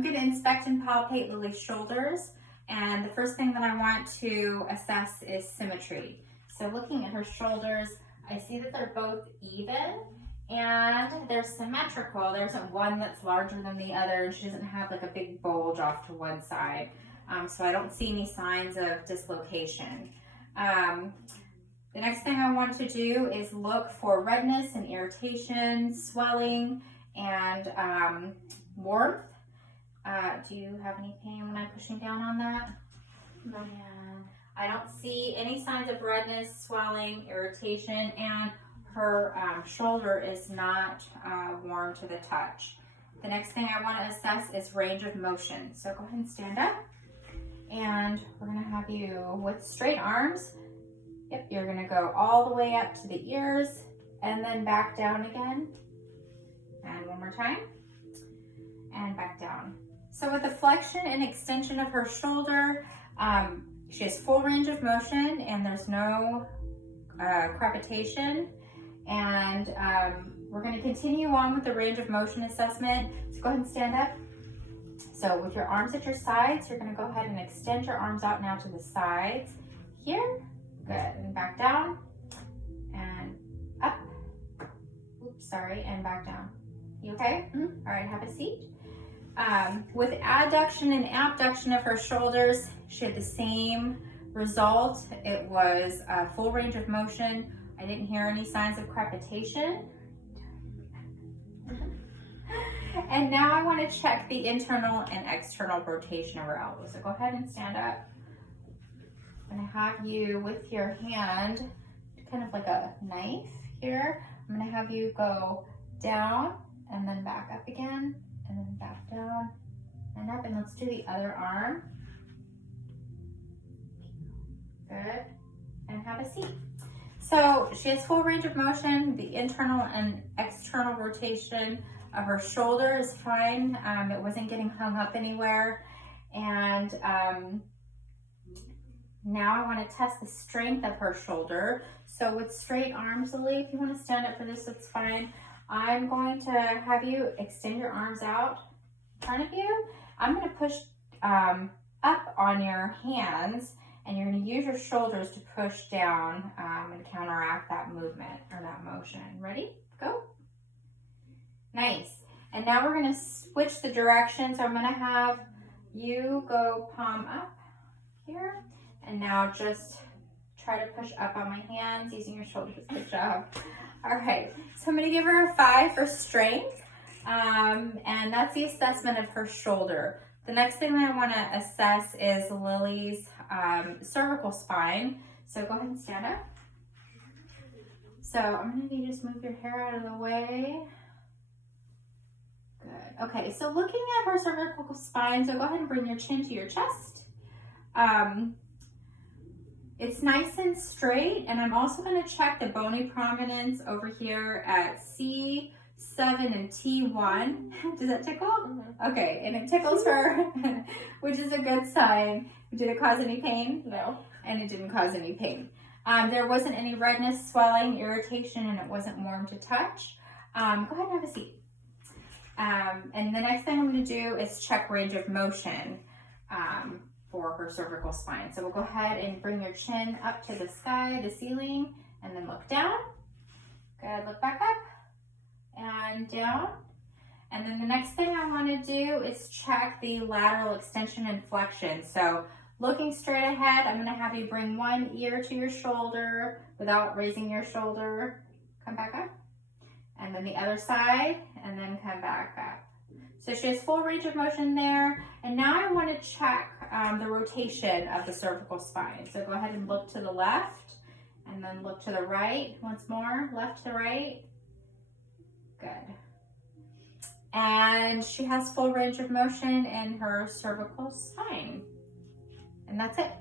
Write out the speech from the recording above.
I'm going to inspect and palpate Lily's shoulders, and the first thing that I want to assess is symmetry. So looking at her shoulders, I see that they're both even and they're symmetrical. There isn't one that's larger than the other, and she doesn't have like a big bulge off to one side. So I don't see any signs of dislocation. The next thing I want to do is look for redness and irritation, swelling, and warmth. Do you have any pain when I'm pushing down on that? No. Yeah. I don't see any signs of redness, swelling, irritation, and her shoulder is not warm to the touch. The next thing I want to assess is range of motion. So go ahead and stand up, and we're going to have you with straight arms. Yep, you're going to go all the way up to the ears and then back down again. And one more time. And back down. So with the flexion and extension of her shoulder, she has full range of motion and there's no crepitation. And we're going to continue on with the range of motion assessment. So go ahead and stand up. So with your arms at your sides, you're going to go ahead and extend your arms out now to the sides. Here. Good. And back down. And up. Oops, sorry. And back down. You okay? Mm-hmm. All right, have a seat. With adduction and abduction of her shoulders, she had the same result. It was full range of motion. I didn't hear any signs of crepitation. And now I want to check the internal and external rotation of her elbow. So go ahead and stand up. I'm going to have you with your hand, kind of like a knife here. I'm going to have you go down and then back up again, and then back down and up. And let's do the other arm. Good. And have a seat. So she has full range of motion. The internal and external rotation of her shoulder is fine. It wasn't getting hung up anywhere. And now I want to test the strength of her shoulder. So with straight arms, Lily, if you want to stand up for this, that's fine. I'm going to have you extend your arms out in front of you. I'm going to push up on your hands, and you're going to use your shoulders to push down and counteract that movement or that motion. Ready? Go. Nice. And now we're going to switch the direction. So I'm going to have you go palm up here. And now just try to push up on my hands using your shoulders. Good job. All right. So I'm going to give her a 5 for strength. And that's the assessment of her shoulder. The next thing that I want to assess is Lily's cervical spine. So go ahead and stand up. So I'm going to need you to just move your hair out of the way. Good. Okay, so looking at her cervical spine, so go ahead and bring your chin to your chest. It's nice and straight, and I'm also going to check the bony prominence over here at C7 and T1. Does that tickle? Mm-hmm. Okay, and it tickles her, which is a good sign. Did it cause any pain? No. And it didn't cause any pain. There wasn't any redness, swelling, irritation, and it wasn't warm to touch. Go ahead and have a seat. And the next thing I'm going to do is check range of motion for her cervical spine. So we'll go ahead and bring your chin up to the sky, the ceiling, and then look down. Good, look back up and down. And then the next thing I want to do is check the lateral extension and flexion. So looking straight ahead, I'm going to have you bring one ear to your shoulder without raising your shoulder. Come back up. And then the other side, and then come back up. So she has full range of motion there. And now I want to check the rotation of the cervical spine. So go ahead and look to the left, and then look to the right once more, left to right. Good. And she has full range of motion in her cervical spine. And that's it.